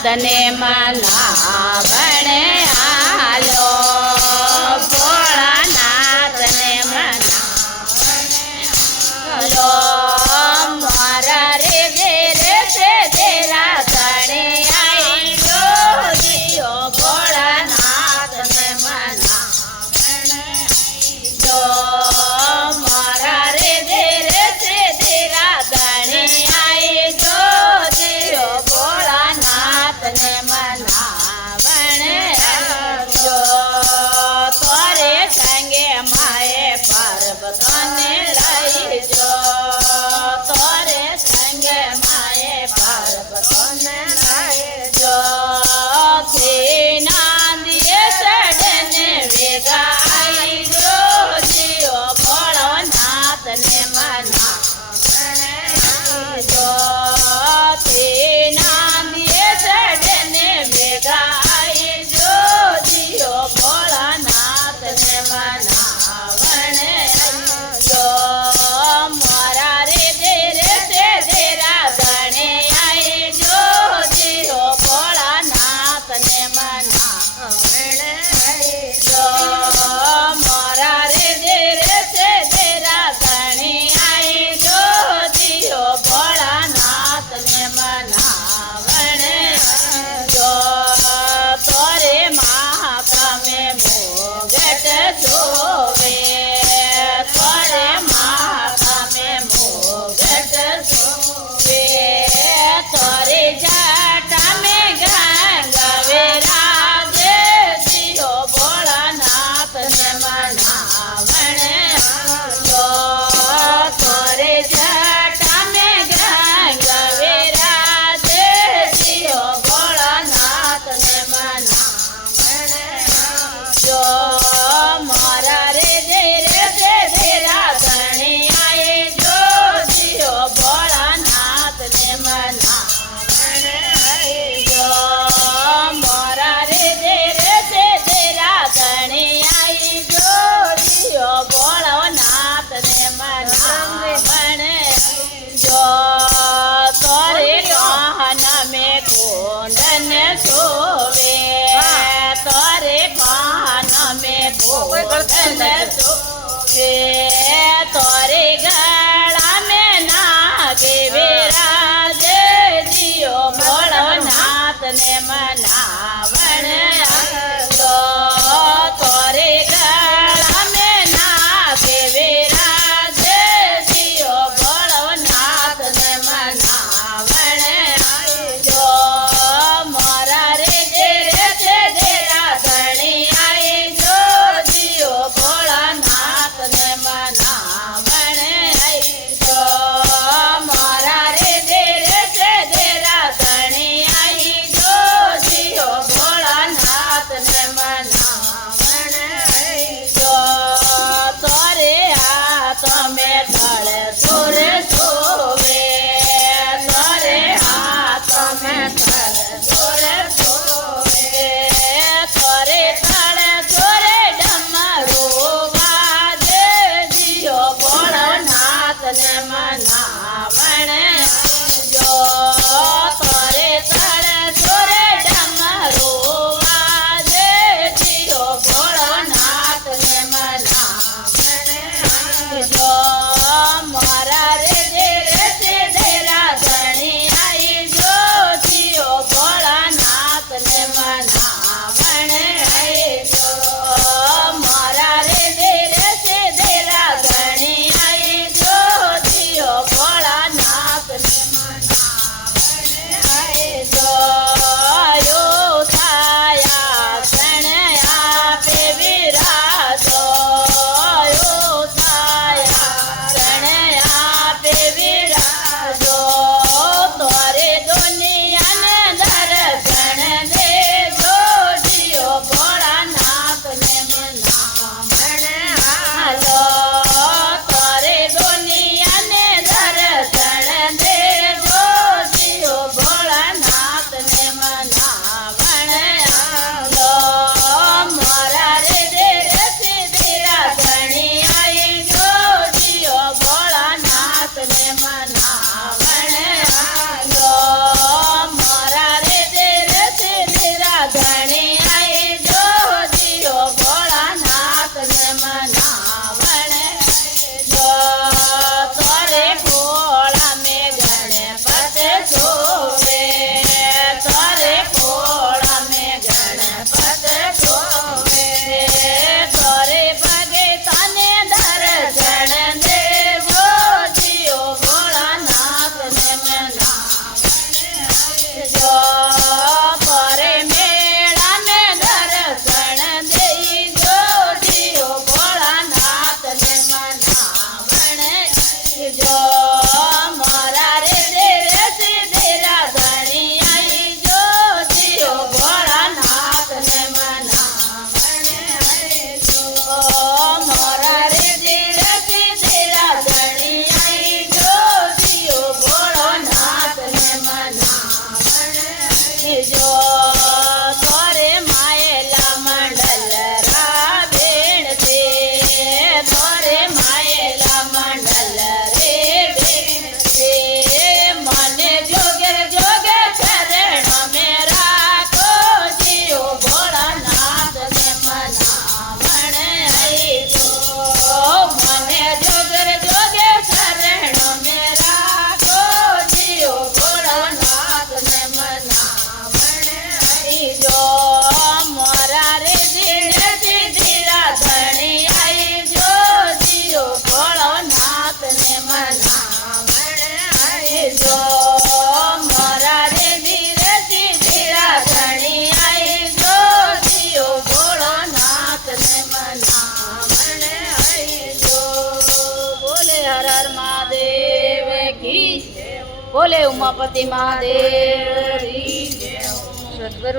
તને મનાવણે આલો ભોળાનાથને મનાવણે આલો મારા રે ઘેરે છે તેરા તણે આઈ જોજીઓ ભોળાનાથને મનાવણે આલો મારા રે ઘેરે છે તેરા તણે આઈ જોજીઓ ભોળાનાથને મનાવણે આવજો તોરે સંગે માએ પર્વતને લઈજો તોરે સંગે માએ પર્વતને લઈજો નાંદીએ ચડને વેગા આઈ જોજીઓ ભોળાનાથને મનાવણે આવજો નાંદીએ ચડને વેગા આઈ જોજીઓ ભોળાનાથને મનાવણે આવજો મારા રે ઘેરે છે તેરા ધણે આઈ જોજીઓ ભોળાનાથને મનાવણે આવજો મારા રે ઘેરે છે તેરા ધણે આઈ જોજીઓ ભોળાનાથને મનાવણે આવજો તોરે મહાકામે મોગટ જોવે તોરે મહાકામે મોગટ જોવે તોરે જાટા મેં ગાવે રાજે જીઓ ભોળાનાથને મનાવણે આવજો તોરે જાટા મેં ગાવે રાજે જીઓ ભોળાનાથને મનાવણે આવજો મારા રે ઘેરે છે તેરા ધણે આઈ જોજીઓ ભોળાનાથને મનાવણે આવજો મારા રે ઘેરે છે તેરા ધણે આઈ જોજીઓ ભોળાનાથને મનાવણે આવજો તોરે કાન મેં કોંડન સોવે તોરે કાન મેં કોંડન સોવે તોરે ગળા મેં નાગે વિરાજે જીઓ ભોળાનાથને મનાવણે આવજો તોરે ગળા મેં નાગે વિરાજે જીઓ ભોળાનાથને મનાવણે આવજો મારા રે ઘેરે છે તેરા ધણે આઈ જોજીઓ ભોળાનાથને મનાવણે આવજો મારા રે ઘેરે છે તેરા ધણે આઈ જોજીઓ ભોળાનાથને મનાવણે આવજો તોરે આ તમે તળ સુર સોવે તોરે આ તમે તળ સુર સોવે તોરે તળ સુરે ડમરો વાજે જીઓ ભોળાનાથને મનાવણે આવજો તોરે તળ સુરે ડમરો વાજે જીઓ ભોળાનાથને મનાવણે આવજો મારા રે ઘેરે છે તેરા ધણે આઈ જોજીઓ આવી જો તોરે માયેલા મંડલ રાવેણ તે તોરે માયેલા મંડલ રે બેન તે મને જોગે જોગે ચરણ મે રાખો જીઓ ભોળાનાથ ને મનાવણ આવી જો મને જોગે જોગે ચરણ મે રાખો જીઓ ભોળાનાથ ને મનાવણ આવી જો મોરા રે જીને સીધીરા ધણી આવી જો જીઓ ભોળાનાથ ને મનાવણ આવી જો મોરા રે ધીરે સીધીરા ધણી આવી જો જીઓ ભોળાનાથ ને મનાવણ આવી જો બોલે હર હર મહાદેવ કી જય. બોલે ઉમાપતિ મહાદેવ કી જય. સદગુરુ